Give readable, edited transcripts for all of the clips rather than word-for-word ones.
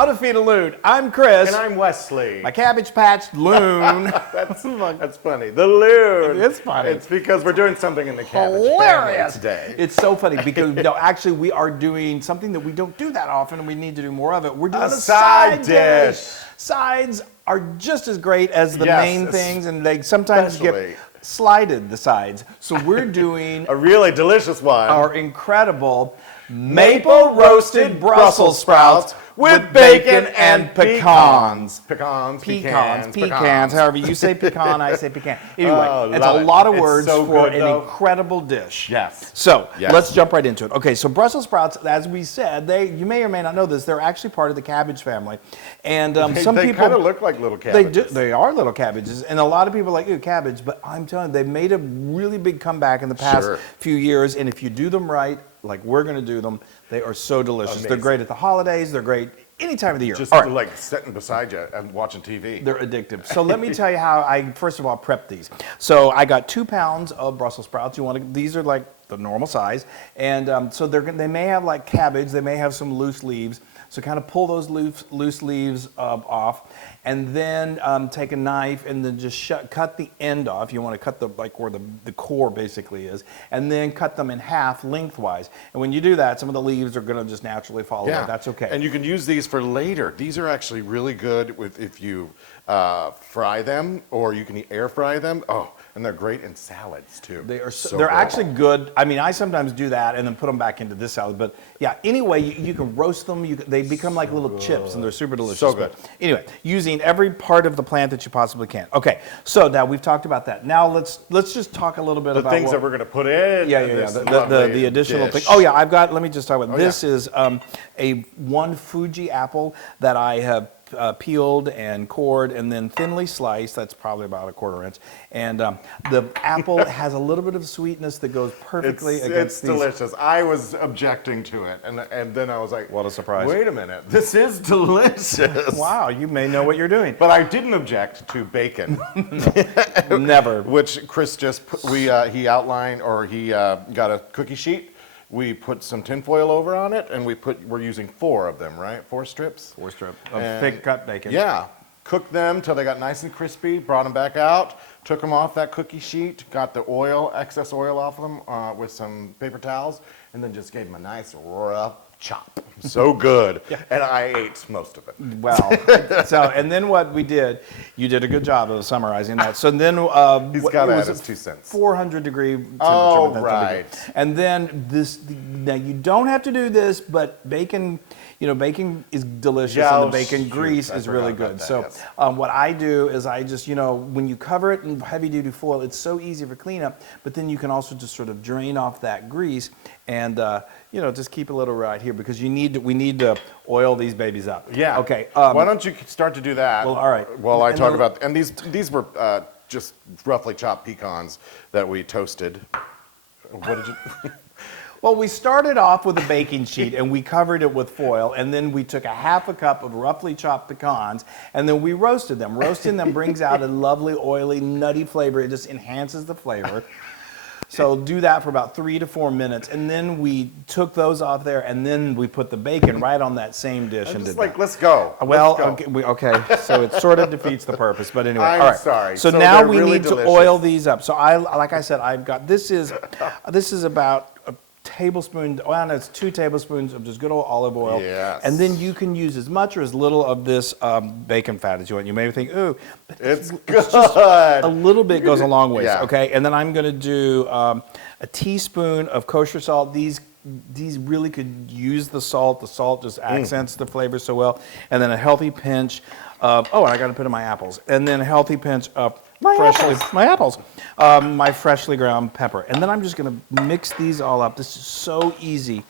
How to Feed a Loon. I'm Chris. And I'm Wesley. My Cabbage Patch Loon. That's funny. The Loon. It's funny. It's because we're doing something in the cabbage Hilarious. family today. It's so funny because actually we are doing something that we don't do that often and we need to do more of it. We're doing a side dish. Sides are just as great as the main things, and they sometimes especially. get slided, the sides. So we're doing A really delicious one. our incredible maple roasted Brussels sprouts with bacon and pecans. Pecans. However you say pecan, I say pecan. Anyway, it's a love it. lot of It's words so for good, an though. incredible dish. Yes. So Yes. let's jump right into it. Okay, so Brussels sprouts, as we said, you may or may not know this, they're actually part of the cabbage family. And some they people kind of look like little cabbages. They are little cabbages, and a lot of people are like, ooh, cabbage, but I'm telling you, they've made a really big comeback in the past few years, and if you do them right, like we're going to do them, they are so delicious. Amazing. They're great at the holidays. They're great any time of the year. Just All right. like sitting beside you and watching TV. They're addictive. So let me tell you how I first of all prepped these. So I got 2 pounds of Brussels sprouts. These are like the normal size, and so they may have like cabbage. They may have some loose leaves. So kind of pull those loose leaves off, and then take a knife and then just cut the end off. You want to cut where the core basically is, and then cut them in half lengthwise. And when you do that, some of the leaves are going to just naturally fall away. That's okay. And you can use these for later. These are actually really good if you fry them, or you can air fry them. Oh, and they're great in salads too. They're good. actually good. I mean, I sometimes do that and then put them back into this salad. But yeah, anyway, you can roast them. They become like little chips, and they're super delicious. So good. But anyway, using every part of the plant that you possibly can. Okay, so now we've talked about that. Now let's just talk a little bit about the things that we're going to put in. The additional thing. Oh yeah, let me just talk about this. Is one Fuji apple that I have peeled and cored and then thinly sliced. That's probably about 1/4 inch. And the apple has a little bit of sweetness that goes perfectly against these. It's delicious. I was objecting to it, and then I was like, what a surprise. Wait a minute. This is delicious. Wow, you may know what you're doing. But I didn't object to bacon. Never. Which Chris just he outlined, or he got a cookie sheet. We put some tinfoil over on it, and we're using 4 of them, right? 4 strips? 4 strips of thick cut bacon. Yeah. Cooked them till they got nice and crispy, brought them back out, took them off that cookie sheet, got the excess oil off of them with some paper towels, and then just gave them a nice rough chop. So good. Yeah. And I ate most of it. Wow. And then what we did, you did a good job of summarizing that. So then he's got to add his 2 cents. 400-degree temperature. Oh, right. And then now you don't have to do this, but bacon, bacon is delicious, and the bacon grease is really good. So what I do is I just, when you cover it in heavy-duty foil, it's so easy for cleanup, but then you can also just sort of drain off that grease and, just keep a little right here because we need to oil these babies up. Yeah. Okay. Why don't you start to do that? Well, all right. While I talk about, and these were just roughly chopped pecans that we toasted. What did you? Well, we started off with a baking sheet and we covered it with foil, and then we took a 1/2 cup of roughly chopped pecans and then we roasted them. Roasting them brings out a lovely, oily, nutty flavor. It just enhances the flavor. So do that for about 3 to 4 minutes, and then we took those off there, and then we put the bacon right on that same dish. I'm and just did like, that. let's go. Well, Let's go. okay, so it sort of defeats the purpose, but anyway. I'm all right. sorry. So So now they're we really need delicious. to oil these up. So like I said, I've got this is about a tablespoon. Well, no, it's 2 tablespoons of just good old olive oil. Yes. And then you can use as much or as little of this bacon fat as you want. You may think, ooh, but It's good. just a little bit goes a long ways. Yeah. Okay, and then I'm going to do a teaspoon of kosher salt. These really could use the salt. The salt just accents the flavor so well. And then a healthy pinch of, and I got to put in my apples. And then a healthy pinch of my freshly ground pepper. And then I'm just going to mix these all up. This is so easy.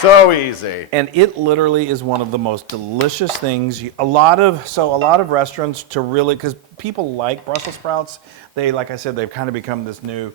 So easy. And it literally is one of the most delicious things. A lot of restaurants because people like Brussels sprouts. Like I said, they've kind of become this new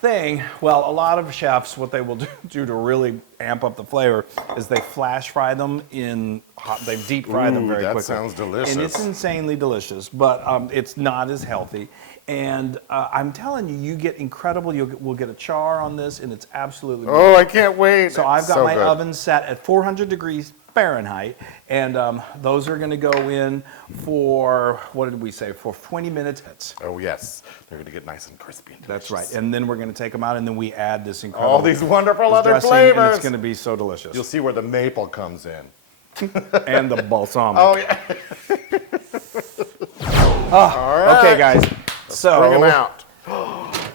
thing. Well, a lot of chefs, what they will do to really amp up the flavor is they flash fry them in hot. They deep fry them very quickly. That sounds delicious. And it's insanely delicious, but it's not as healthy. And I'm telling you, you get incredible. We'll get a char on this, and it's absolutely. Oh, I can't wait. So I've got so my good. oven set at 400 degrees Fahrenheit. And those are going to go in for, what did we say, for 20 minutes. Oh, yes. They're going to get nice and crispy and delicious. That's right. And then we're going to take them out, and then we add this incredible all these wonderful other dressing, flavors. and it's going to be so delicious. You'll see where the maple comes in. And the balsamic. Oh, yeah. All right. Okay, guys. So bring them out.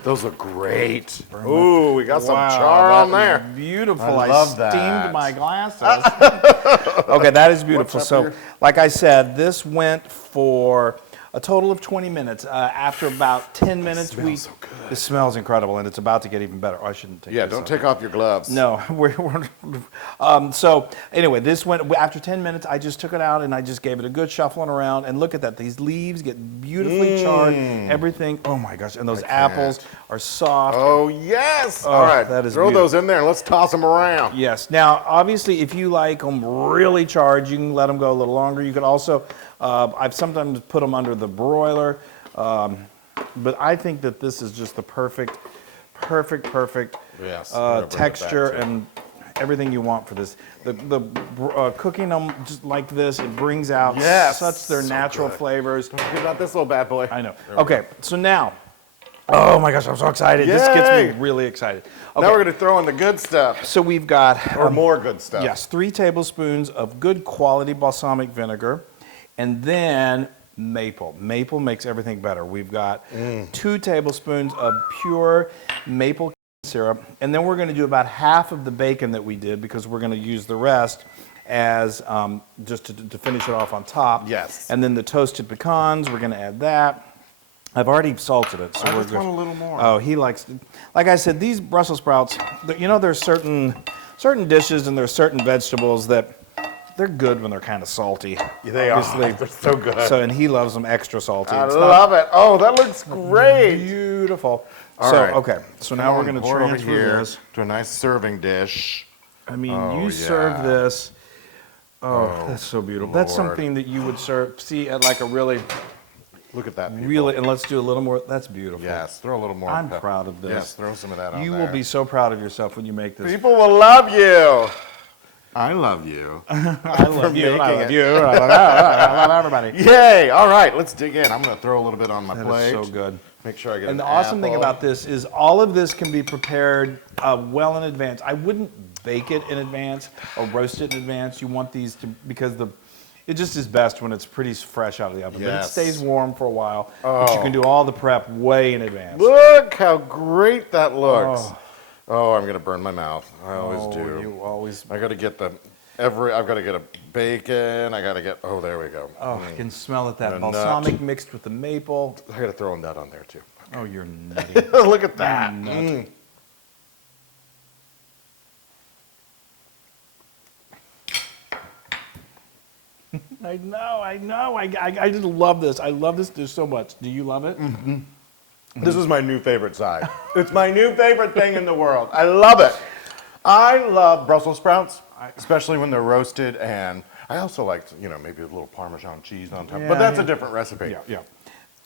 Those look great. Ooh, we got some char on there. Beautiful. I love steamed that. my glasses. Okay, that is beautiful. What's up So, here? like I said, this went for a total of 20 minutes. After about 10 minutes, smells so good. It smells incredible, and it's about to get even better. Oh, I shouldn't take Yeah, this don't off. take off your gloves. No, so anyway, this went, after 10 minutes, I just took it out and I just gave it a good shuffling around, and look at that. These leaves get beautifully charred, everything. Oh my gosh, and those apples are soft. Oh, yes. All right, that is throw beautiful. those in there and let's toss them around. Yes. Now, obviously, if you like them really charred, you can let them go a little longer. You could also, I've sometimes put them under the broiler, but I think that this is just the perfect Yes, I'm gonna bring it texture back, too. and everything you want for this. Cooking them just like this, it brings out Yes, such their so natural good. flavors. Forget about this little bad boy. I know. Okay, so now, oh my gosh, I'm so excited. This gets Yay. me really excited. Okay, Now we're going to throw in the good stuff. so we've got Or more good stuff. yes, 3 tablespoons of good quality balsamic vinegar, and then maple. Maple makes everything better. We've got 2 tablespoons of pure maple syrup, and then we're going to do about half of the bacon that we did, because we're going to use the rest as just to finish it off on top. Yes. And then the toasted pecans, we're going to add that. I've already salted it, so I we're just good. want a little more. Oh, he likes, like I said, these Brussels sprouts, you know, there's certain dishes and there's certain vegetables that they're good when they're kind of salty. They are. They're so good. So, and he loves them extra salty. I It's not love it. Oh, that looks great. beautiful. All So, right. okay, so now we're going to pour it over transfer here this. to a nice serving dish. I mean, Oh, you serve yeah. this. Oh, that's so beautiful. That's Lord. something that you would serve, see at like a really, Look at that. People. really, and let's do a little more. That's beautiful. Yes, throw a little more. I'm pepper. proud of this. Yes, throw some of that on You there. will be so proud of yourself when you make this. People will love you. I love you. I love you. I making love it. you. I love everybody. Yay! All right, let's dig in. I'm going to throw a little bit on my That plate. is so good. Make sure I get And the an awesome thing apple. about this is all of this can be prepared well in advance. I wouldn't bake it in advance or roast it in advance. You want these to, because it just is best when it's pretty fresh out of the oven. But it Yes. stays warm for a while. But you can do all the prep way in advance. Look how great that looks. Oh, I'm going to burn my mouth. I always do. You always. I got to get I've got to get a bacon. I got to get, oh, there we go. Oh, I can smell it. That And a balsamic nut. mixed with the maple. I got to throw a nut on there too. Oh, you're nutty. Look at that. Nut. I know. I just love this. I love this dish so much. Do you love it? This is my new favorite side. It's my new favorite thing in the world. I love it. I love Brussels sprouts, especially when they're roasted, and I also like, maybe a little Parmesan cheese on top. Yeah, but that's yeah. a different recipe. Yeah.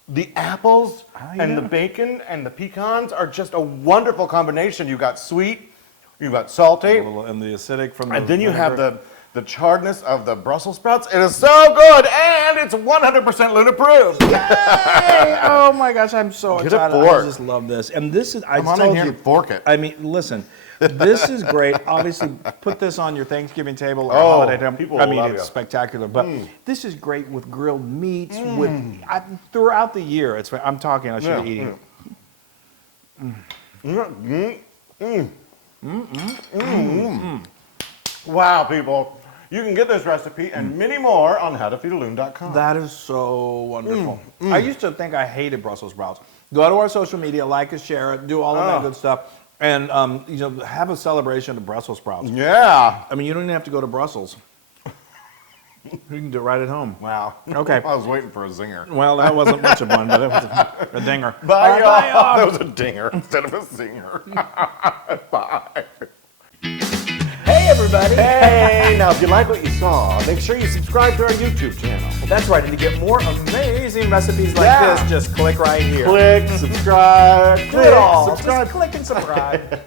The apples I and the know. bacon and the pecans are just a wonderful combination. You got sweet, you got salty, And the acidic from the and then you have vinegar. the charredness of the Brussels sprouts. It is so good, and it's 100% Loon approved. Yay! Oh my gosh, I'm so Get a excited. fork. I just love this. And this is, I Come on told in here you, and fork it. I mean, listen, this is great. Obviously, put this on your Thanksgiving table or Oh, holiday table. people I will mean, love it's you. spectacular. But this is great with grilled meats, throughout the year. I'm talking, I should be eating. Wow, people. You can get this recipe and many more on howtofeedaloon.com. That is so wonderful. I used to think I hated Brussels sprouts. Go to our social media, like us, share it, do all of that good stuff, and have a celebration of Brussels sprouts. Yeah. I mean, you don't even have to go to Brussels. You can do it right at home. Wow. Okay. I was waiting for a zinger. Well, that wasn't much of one, but it was a dinger. Bye, Bye, y'all. That was a dinger instead of a zinger. Bye. Hey, everybody. Hey, now if you like what you saw, make sure you subscribe to our YouTube channel. That's right. And to get more amazing recipes like Yeah. this, just click right here. Click, subscribe, Do it all. subscribe. Just click and subscribe.